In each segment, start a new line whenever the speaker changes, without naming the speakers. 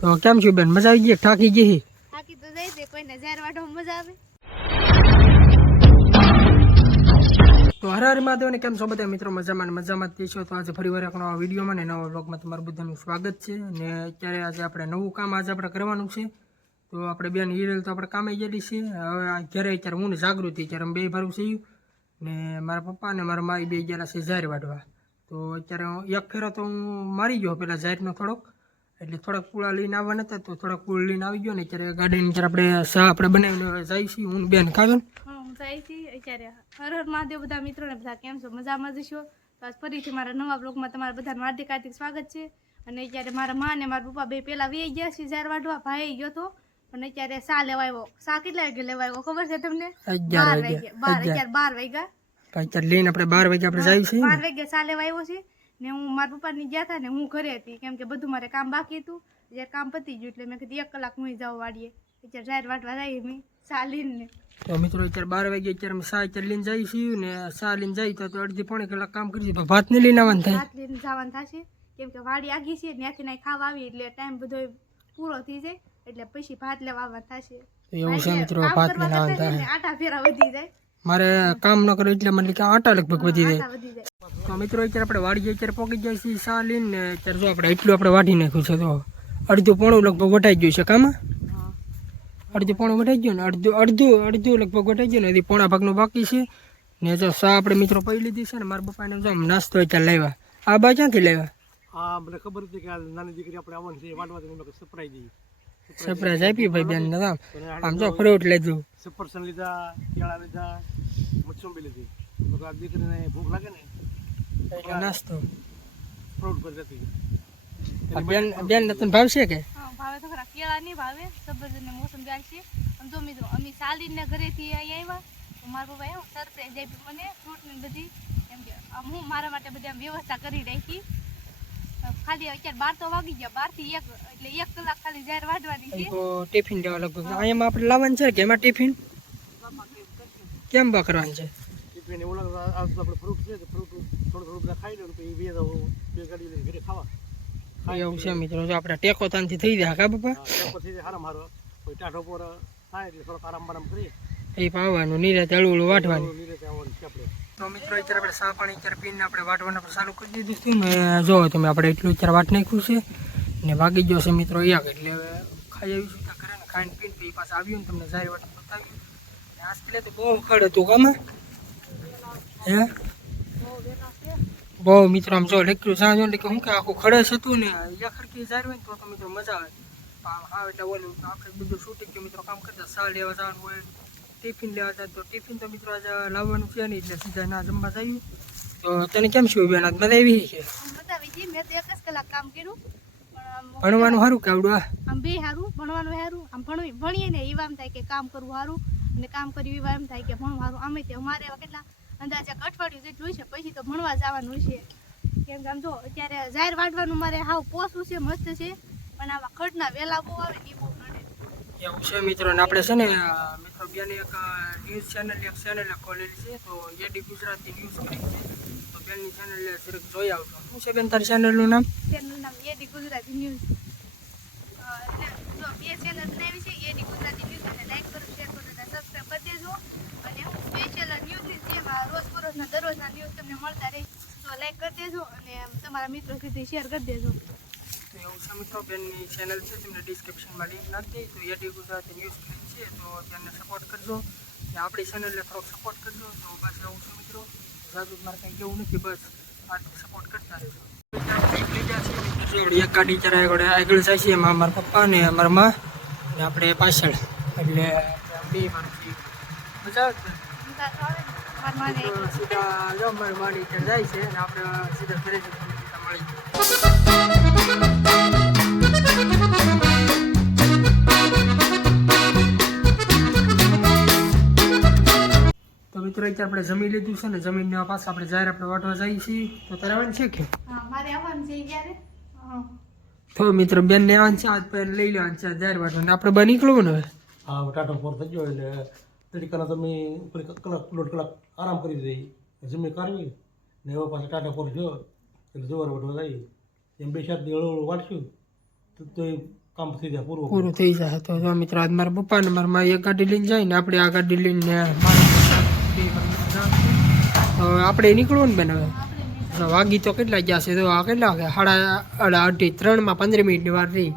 તો કેમ છું બેન? મજા આવી ગઈ? થાકી ગઈ?
થાકી તો જાય છે કોઈ ઝેર વાટવામાં મજા આવે.
તો હર હર મહાદેવ ને કેમ છો બધા? મિત્રો મજામાં મજામાં જ છો? તો આજે ફરી વાર એક નવા વિડીયોમાં ને નવા વ્લોગમાં તમારું બધાનું સ્વાગત છે. ને અત્યારે આજે આપણે નવું કામ આજે આપણે કરવાનું છે. તો આપણે બેન હિરેલ તો આપણે કામે ગયેલી છે. હવે આ ઘરે અત્યારે હું ને જાગૃતિ અત્યારે અમે બે ભરું છીએ ને મારા પપ્પા ને મારા મારી બે ગયેલા છે ઝાર વાઢવા. તો અત્યારે એક ફેરો તો હું મારી ગયો પેલા ઝારનો થોડોક. એટલે થોડાક પૂળા લઈને આવવાના હતા તો થોડાક પૂળ લઈને આવી ગયો ને ત્યારે ગાડીની અત્યારે આપણે સા આપણે બનાવીને જાય છીએ. હું બેન કાગળ
હું જાય છે. અત્યારે હર હર મહાદેવ બધા મિત્રોને બધા કેમ છો? મજામાં જ છો? તો આજ ફરીથી મારા નવા બ્લોગમાં તમારા બધાનું હાર્દિક હાર્દિક સ્વાગત છે. અને અત્યારે મારા મા અને મારા પપ્પા બે પેલા વે ગયા છે ઝાર વાઢવા ભાઈ ગયો તો. પણ અત્યારે સા લેવા આવ્યો. સા કેટલા વાગે લેવા આવ્યો ખબર છે તમને? બાર
વાગ્યા.
બાર. અત્યારે બાર વાગ્યા.
લઈને આપણે બાર વાગે આપણે જાય છીએ
બાર વાગે સા લેવા આવ્યો છે. ને હું મારા પપ્પાની ગયા હતા ને હું ઘરે હતી કેમ કે બધું મારે કામ બાકી હતું. જ્યારે કામ પતી ગયું એટલે મેં કીધું એક કલાક હું જાઉં વાડીએ અત્યારે જાહેર વાટવા જાય મેં ચાલીને
તો મિત્રો અત્યારે બાર વાગે અત્યારે અમે સા અત્યારે લઈને જઈએ છીએ ને સા લઈને જઈ તો અડધી પોણી કલાક કામ કરી તો ભાત નહીં લઈને આવવાનું થાય.
ભાત લઈને જવાનું થશે કેમ કે વાડી આગી છે ત્યાંથી નાઈ ખાવા આવી એટલે ટાઈમ બધો પૂરો થઈ જાય એટલે પછી ભાત લેવા આવવાનું થશે.
એવું છે મિત્રો ભાત લઈને આવવાનું થાય.
આટા ફેરા વધી જાય.
મારે કામ ન કરે એટલે મને કે આટા લગભગ વધી જાય. તો મિત્રો અત્યારે આપણે વાડીએ અત્યારે પોકી જાય છે સા લઈને ને અત્યારે જો આપણે એટલું આપણે વાઢી નાખ્યું છે તો અડધું પોણું લગભગ વટાઈ ગયું છે કામાં?
હા.
અડધું પોણું વટાઈ ગયું ને અડધું અડધું અડધું લગભગ વટાઈ ગયું ને હજી પોણા ભાગનું બાકી છે. ને જો સા આપણે મિત્રો પી લીધી છે ને મારા પપ્પાને જો નાસ્તો અત્યારે લાવ્યા. આ બા ક્યાંથી લાવ્યા?
હા મને ખબર હતી કે આ નાની દીકરી આપણે આવવાની છે વાટવા મને સપરાઈ દઈએ
સરપ્રાઈઝ આપી ભાઈ બેન ને આમ. આમ જો ફ્રૂટ લેજો.
સફરસન લીધા કેળા લીધા મચ્છુંબી લીધી. દીકરીને ભૂખ લાગે ને
નાસ્તો.
ફ્રૂટ પર જતી
બેન બેન તને ભાવશે કે?
ભાવે તો ખરા. કેળા નહીં ભાવે સબરજન મોસમ જાય છે. આમ જો મિત્રો અમે સાલીને ઘરેથી અહીંયા આવ્યા. તો મારા પપ્પા એવું સરપ્રાઈઝ આપી મને ફ્રૂટની બધી. એમ કે હું મારા માટે બધી આમ વ્યવસ્થા કરી રાખી. ખાલી અત્યારે બાર તો વાગી ગયા. બારથી એક એટલે એક કલાક ખાલી જાહેર વાઢવાની છે.
તો ટિફિન લેવા લગભગ. અહીંયા આપણે લાવવાનું છે કે એમાં ટિફિન? કેમ બકરવાનું કરવાનું છે?
ટિફિન એવું લાગે આ આપણે ફ્રૂટ છે ફ્રૂટ થોડું થોડું બધા ખાઈ લો પછી બે બે ગાડી લઈને ઘરે ખાવા.
એવું છે મિત્રો જો આપણે ટેકો તાનથી થઈ જાય કા બાપા?
ત્યાર પછી હારા મારો. કોઈ ટાઢો પર થાય એટલે થોડોક આરામ બારામ કરીએ.
એ પાવાનું નીરે હળવું વાટવાનું.
નીરે આવવાનું છે આપણે.
તો મિત્રો અત્યારે આપણે સા પાણી અત્યારે પીને આપણે વાટવાનું આપણે ચાલુ કરી દીધું છે. ને જો તમે આપણે એટલું અત્યારે વાટ નાખ્યું છે ને વાગી ગયો છે મિત્રો એક એટલે હવે ખાઈ આવીશું. ત્યાં ઘરે ને ખાઈને પીને પછી પાછા આવ્યું ને તમને સારી વાત બતાવ્યું આજ પેલા તો બહુ ખડ હતું કામાં હે? બહુ મિત્રો આમ જો લખ્યું સાંજો એટલે કે હું કે આખું ખડસ હતું ને. જાય ને તો તો મિત્રો મજા આવે. આમ હા એટલે ઓલું આપણે બધું શૂટિંગ કે મિત્રો કામ કરતા સા લેવા જવાનું હોય ટિફિન લેવા જાય તો ટિફિન તો મિત્રો આજે લાવવાનું છે નહીં એટલે સીધા ના જમવા જઈએ તો તને કેમ શું બેન મજા આવી છે
બતાવી છે મેં તો એક જ કલાક કામ કર્યું. આમ
ભણવાનું સારું કે આવડું
આમ બે સારું ભણવાનું સારું. આમ ભણવી ભણીએ ને એવા એમ થાય કે કામ કરવું સારું અને કામ કર્યું એવા એમ થાય કે ભણવું સારું. આમે તે અમારે એવા કેટલા અંદાજે એક અઠવાડિયું જેટલું છે પછી તો ભણવા જવાનું છે. કેમ કે આમ જો અત્યારે જાહેર વાટવાનું મારે હાવ પોસું છે મસ્ત છે પણ આવા ખડના વેલા બહુ આવે ને બહુ નડે
એવું છે મિત્રો ને આપણે છે ને મિત્રો બેન એક ન્યૂઝ ચેનલ એક ચેનલ ખોલેલી છે તો એડી ગુજરાતી ન્યૂઝ કરી છે તો બેનની ચેનલ જરાક જોઈ આવજો. શું છે બેન તારી ચેનલનું નામ?
ચેનલનું નામ એડી ગુજરાતી ન્યૂઝ. એટલે જો બે ચેનલ બનાવી છે એડી ગુજરાતી ન્યૂઝ અને લાઈક કરો શેર કરો અને સબસ્ક્રાઈબ કરી દેજો અને હું સ્પેશિયલ ન્યૂઝ છે બરોજના દરરોજના ન્યૂઝ તમને મળતા રહે. તો લાઈક કરી દેજો અને તમારા મિત્રો સુધી શેર કરી દેજો.
તો એવું છે મિત્રો બેનની ચેનલ છે તમને ડિસ્ક્રિપ્શનમાં લિંક નાખી તો એડી ગુજરાતી ન્યૂઝ ક્લિપ છે તો તેને સપોર્ટ કરજો. ને આપણી ચેનલને થોડોક સપોર્ટ કરજો. તો બસ એવું છે મિત્રો. રાજુ મારે કંઈ કેવું નથી બસ આટલું સપોર્ટ કરતા રહેજો. એક ગાડી ત્યારે આગળ આગળ જાય છે એમાં મારા પપ્પા ને અમારા મા ને આપણે પાછળ. એટલે બે માણસ. મજા આવે. સીધા જો મારી જાય છે અને આપણે સીધા ઘરે સીધા મળી તો મિત્રો અત્યારે આપણે જમી લીધું છે ને જમીન પાછા આપણે જાહેર આપણે વાટવા જઈએ છીએ. તો તારે આવવાનું છે કે?
મારે આવવાનું છે ક્યારે?
તો મિત્રો બેન ને આવવાનું છે આજ પહેલા લઈ લેવાનું છે જાહેર વાટવા. ને આપણે બહાર નીકળવું ને હવે?
હા ટાટો ફોર થઈ ગયો એટલે તેની કલાક તમે કલાક દોઢ કલાક આરામ કરી દઈ જમી કરવી ને એવા પાછા ટાટા પર જો એટલે જોવાર વટવા જઈએ એમ બે ચાર દી હળવું તો તો એ કામ થઈ જાય પૂરું
પૂરું થઈ જાય તો જો મિત્રો મારા પપ્પા ને મારા એક ગાડી લઈને જાય ને આપણે આ ગાડી લઈને આપણે નીકળવું ને બેન હવે વાગી તો કેટલા ગયા છે તો આ કેટલા સાડા અઢી ત્રણમાં પંદર મિનિટની વાર રહી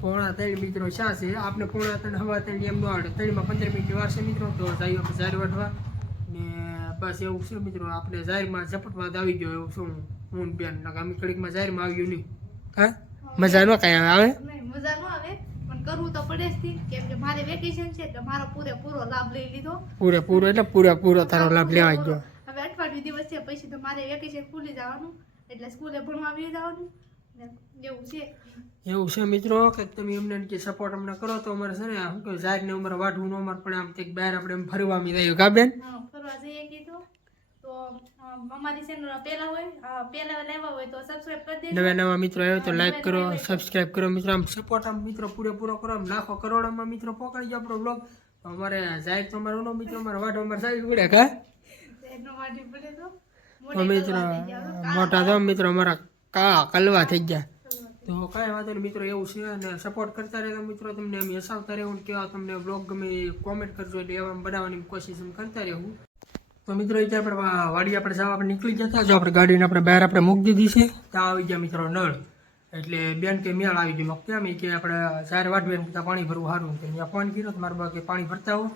પોણા ત્રણ.
મિત્રો શા છે? આપણે પોણા ત્રણ હવા ત્રણ એમ નો આવડે ત્રણમાં પંદર મિનિટ વાર છે મિત્રો. તો જાય આપણે ઝાર વાઢવા. ને બસ એવું શું મિત્રો. આપણે ઝારમાં ઝપટમાં આવી ગયો એવું શું હું બેન. અમે કડીકમાં ઝારમાં આવ્યું નહીં. હા? મજા ન કાંઈ આવે?
મજા ન આવે. પણ કરવું તો પડે જ કેમ કે મારે વેકેશન છે એટલે મારો પૂરેપૂરો લાભ લઈ લીધો.
પૂરેપૂરો એટલે પૂરેપૂરો તારો લાભ લેવા ગયો.
હવે અઠવાડિયું દિવસ છે પછી તો મારે વેકેશન ખુલી જવાનું. એટલે સ્કૂલે ભણવા આવી જવાનું. એવું છે.
એવું છે મિત્રો કે તમે અમને કે સપોર્ટ અમને કરો તો અમારે છે ને શું કહે ઝાડ ને અમારે વાઢવું ન અમારે પણ આમ કંઈક બહાર આપણે એમ ફરવા મી રહ્યું કા બેન?
હા, ફરવા જઈએ કીધું. તો અ, અમારી ચેનલ પહેલા હોય અ, પહેલા લેવા હોય તો સબસ્ક્રાઇબ કરી દેજો.
નવા નવા મિત્રો આવ્યો તો લાઈક કરો સબસ્ક્રાઇબ કરો મિત્રો. આમ સપોર્ટ આમ મિત્રો પૂરેપૂરો કરો. આમ લાખો કરોડોમાં મિત્રો પકડી ગયો આપણો બ્લોગ તો અમારે જાય તો અમારો નો મિત્રો અમારે વાઢો અમારે સાહેબ પડે કા?
એનો માટે પડે તો.
તો મિત્રો મોટા તો મિત્રો અમારા કા કલવા થઈ ગયા? તો કાંઈ વાંધો નહીં મિત્રો, એવું છે અને સપોર્ટ કરતા રહેતા મિત્રો, તમને અમે હસાવતા રહેવું કેવા તમને બ્લોગ ગમે કોમેન્ટ કરજો એટલે એવા બનાવવાની કોશિશ અમે કરતા રહેવું. તો મિત્રો, અત્યારે આપણે વાડી આપણે જવા આપણે નીકળી જતા જો આપણે ગાડીને આપણે બહાર આપણે મૂકી દીધી છે. ત્યાં આવી ગયા મિત્રો નળ. એટલે બેન કે મેળ આવી ગયું. કેમ? કે આપણે ચાર વાટ બેન પાણી ભરવું સારું. ત્યાં ફોન કર્યો મારા બા કે, પાણી ભરતા હો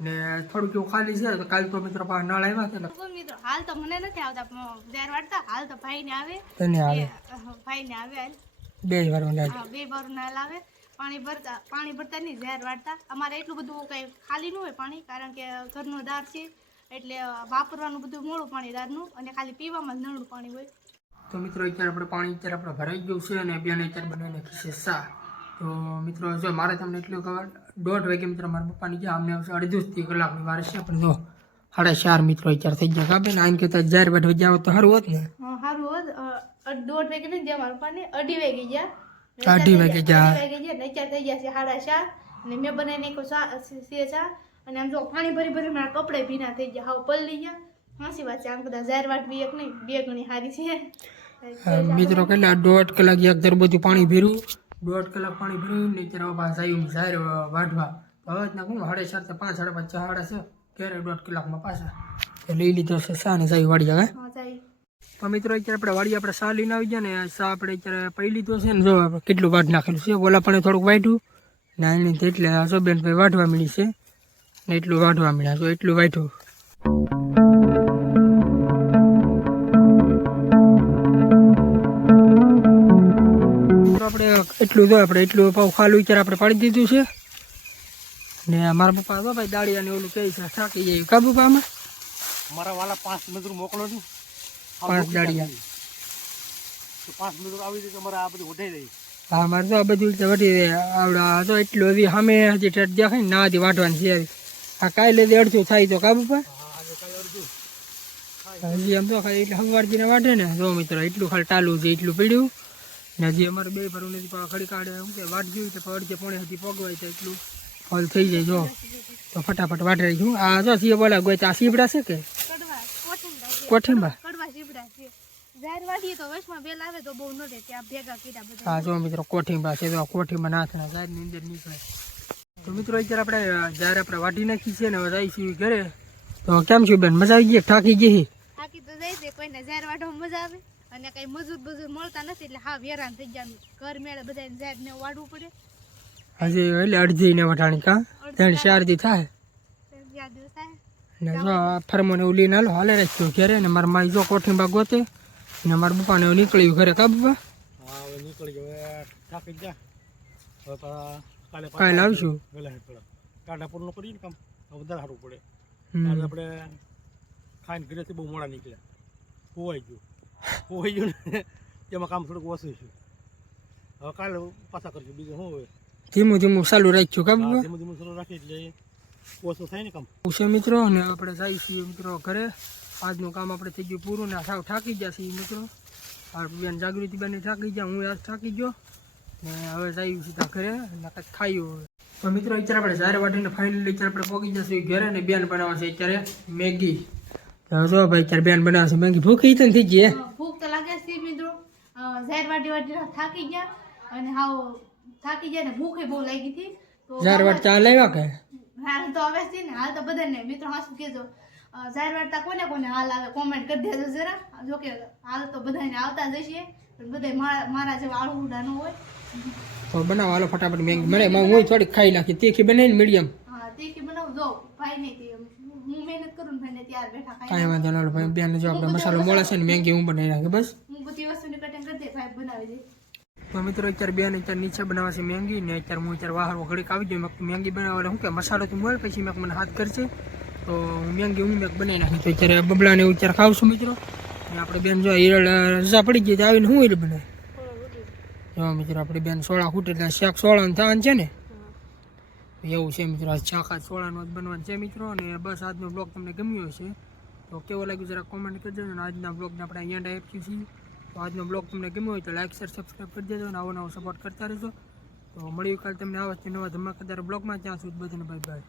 ને થોડુંક એવું ખાલી છે તો કાલ તો મિત્રો પાસે નળ આવ્યા છે ને.
મિત્રો હાલ તો મને નથી આવતા પણ વાટતા હાલ તો આવે.
તેને આવે?
ભાઈ ને આવે હાલ.
બે વાર
બે વાર નળ આવે. પાણી ભરતા પાણી ભરતા નહીં ઝેર વાળતા અમારે એટલું બધું કઈ ખાલી ન હોય પાણી કારણ કે ઘરનો દાર છે એટલે વાપરવાનું બધું મોડું પાણી દારનું અને ખાલી પીવામાં નળનું પાણી હોય.
તો મિત્રો અત્યારે આપણે પાણી અત્યારે આપણે ભરાઈ ગયું છે અને બેને અત્યારે બનાવીને ખીસે સા તો મિત્રો જો મારે તમને એટલું ખબર દોઢ વાગે મિત્રો મારા પપ્પાની ગયા અમને આવશે અડધું કલાકની વાર છે. પણ જો સાડા ચાર મિત્રો અત્યારે થઈ ગયા કાપે ને? આમ કહેતા ચાર વાગે જાવ તો સારું હોત ને?
સારું હોત. દોઢ વાગે નહીં ગયા મારા પપ્પાને અઢી વાગે ગયા.
અઢી વાગે ગયા.
વાગે ગયા ને અત્યારે થઈ ગયા છે સાડા ચાર. અને મેં બનાવીને એક સે અને આમ જો પાણી ભરી ભરી મારા કપડે ભીના થઈ ગયા હાવ પલળી ગયા. હાસી વાત છે આમ બધા ઝેર વાટવી એક નહીં બે ગણી સારી છે.
મિત્રો કેટલા દોઢ કલાક એક ધર બધું પાણી ભર્યું. દોઢ કલાક પાણી ભર્યું ને અત્યારે હવે પાછા આવ્યું ઝાર વાઢવા. હવે ના કોણ? સાડા ચારથી પાંચ સાડા પાંચ સાડા છે. ક્યારે દોઢ કલાકમાં પાછા. લઈ લીધો છે સા ને જાય વાડી હવે
હા જાય
તો મિત્રો અત્યારે આપણે વાડી આપણે સા લઈને આવી ગયા ને સા આપણે અત્યારે પડી લીધો છે ને જો કેટલું વાઢ નાખેલું છે. ઓલા પણ થોડુંક વાટ્યું ને આની એટલે આ જો બેન ભાઈ વાઢવા મળી છે. ને એટલું વાઢવા મળ્યા છો એટલું વાટ્યું એટલું તો આપણે એટલું પાઉં ખાલું વિચાર આપણે પાડી દીધું છે. ને મારા પપ્પા તો ભાઈ દાળિયાને ઓલું કહે છે થાકી જાય. કા પપ્પા આમાં?
મારા વાલા પાંચ મજૂર મોકલો છું.
પાંચ દાળિયા.
પાંચ મજૂર આવી જાય મારે આ બધું ઉઠાઈ રહી
હા મારે તો આ બધું વધી વટી આવડા તો એટલું હજી સામે હજી ઠેઠ દેખાય ને ના હજી વાટવાની છે. આ કાલે અડધું થાય તો કા પપ્પા? હજી આમ તો ખાલી એટલે સવારથી વાટે ને. જો મિત્રો એટલું ખાલી ટાલું છે એટલું પીડ્યું. ને હજી અમારે બે ભરું નથી પણ ખડી કાઢે એમ કે વાટ ગયું તો અડધે પોણે હજી પગવાય તો એટલું ફલ થઈ જાય જો. તો ફટાફટ વાટે છું આ જો સીએ બોલા ગોય આ સીબડા છે કે?
કોઠીંબા છે. છે. રહે
હા જો મિત્રો કોઠીમાં છે તો કોઠીંબા નાથના ઝાડની અંદર નીકળે. તો મિત્રો અત્યારે આપણે જ્યારે આપણે વાટી નાખી છે ને જાય છીએ ઘરે. તો કેમ છું બેન મજા આવી ગઈ? થાકી ગઈ?
થાકી તો જાય છે કોઈને મજા આવે? અને કઈ મજૂર બજૂર મળતા નથી એટલે હા હેરાન થઈ ગયા ઘર મેળે બધા જાત ને વાડવું પડે.
હજી એટલે અડધી ને વટાણી કા? ત્રણ ચાર દી થાય. ને જો ફરમો ને ઉલી ના લો હાલે રાખ્યું ઘેરે ને મારા માઈ જો કોઠીમાં ગોતે ને મારા પપ્પાને ને નીકળ્યું ઘરે કા
હવે નીકળી ગયો. થાકી ગયા. કાલે
કાલે આવશું
કાંટા પૂરનું કરીએ ને કામ હવે વધારે સારું પડે. આપણે ખાઈને ઘરેથી બહુ મોડા નીકળ્યા. હોવાઈ ગયું. હોવાઈ ગયું ને એમાં કામ થોડુંક ઓછું છે હવે કાલે પાછા કરજો બીજું શું? હોય
ધીમું ધીમું ચાલુ રાખ્યું કામ
ધીમું ધીમું ચાલુ રાખી એટલે ઓછું થાય ને કામ.
છે મિત્રો અને આપણે જઈશું મિત્રો ઘરે. આજનું કામ આપણે થઈ ગયું પૂરું ને સાવ થાકી ગયા છીએ મિત્રો. બેન જાગૃતિ બેન થાકી ગયા. હું આજ થાકી ગયો ને હવે જઈએ સીધા ઘરે. અને કંઈક ખાયું. તો મિત્રો અત્યારે આપણે ઝારે વાટીને ફાઇનલી અત્યારે આપણે પહોંચી જશું. ઘરે ને બેન બનાવશે છે અત્યારે. મેગી. જો ભાઈ ચાર બેન બનાવશે છે. ભૂખી તો થઈ ગઈ
ભૂખ તો લાગે છે મિત્રો ઝેર વાટી વાટી થાકી ગયા. અને હાવ થાકી ગયા ને ભૂખે બહુ લાગી હતી. તો
ઝેર વાટ ચા લેવા કે?
હાલ તો આવે છે ને હાલ તો બધાને મિત્રો હાસુ કેજો ઝેર વાટતા કોને કોને હાલ આવે કોમેન્ટ કરી દેજો જરા. જો કે હાલ તો બધાને આવતા જ હશે. પણ બધા મારા મારા જેવા આળુડા ન હોય.
તો બનાવો હાલો ફટાફટ મેંગી. મને હું થોડીક ખાઈ નાખી. તીખી બનાવીને મીડિયમ.
હા તીખી બનાવ. જો ભાઈ ને તે હું મહેનત કરું ભાઈને ત્યાર બેઠા
કાંઈ વાંધો ના ભાઈ બેન જો આપણે મસાલો મળે છે ને મેંગી હું બનાવી રાખે બસ.
હું બધી વસ્તુની કટિંગ કરી દે ભાઈ બનાવી દે.
તો મિત્રો અત્યારે બેન અત્યારે નીચે બનાવે છે મેંગી ને અત્યારે હું અત્યારે વાહર ઘડીક આવી ગયો મેં મેંગી બનાવવા એટલે શું કે મસાલો તો મળે પછી મેં મને હાથ કરશે તો હું મેંગી હું મેં બનાવી નાખી. તો અત્યારે બબલા ને એવું અત્યારે ખાવ છું મિત્રો. ને આપણે બેન જો હિરળ રજા પડી ગઈ તો આવીને હું હિરળ બનાવે. જો મિત્રો આપણી બેન સોળા ખૂટે એટલે શાક સોળાનું થવાનું છે ને એવું છે મિત્રો, આજ શાખા સોળાનો જ બનવાનું છે મિત્રો, અને બસ આજનો બ્લોગ તમને ગમ્યો હશે. તો કેવો લાગ્યું જરા કોમેન્ટ કરી દેજો અને આજના બ્લોગને આપણે અહીંયા ડાયરેક્ટ છીએ. તો આજનો બ્લોગ તમને ગમ્યો હોય તો લાઇક શેર સબસ્ક્રાઈબ કરી દેજો અને આવો નવો સપોર્ટ કરતા રહેજો. તો મળ્યું કાલે તમને આવા જ નવા ધમાકેદાર બ્લોગમાં ત્યાં સુધી બધાને બાય બાય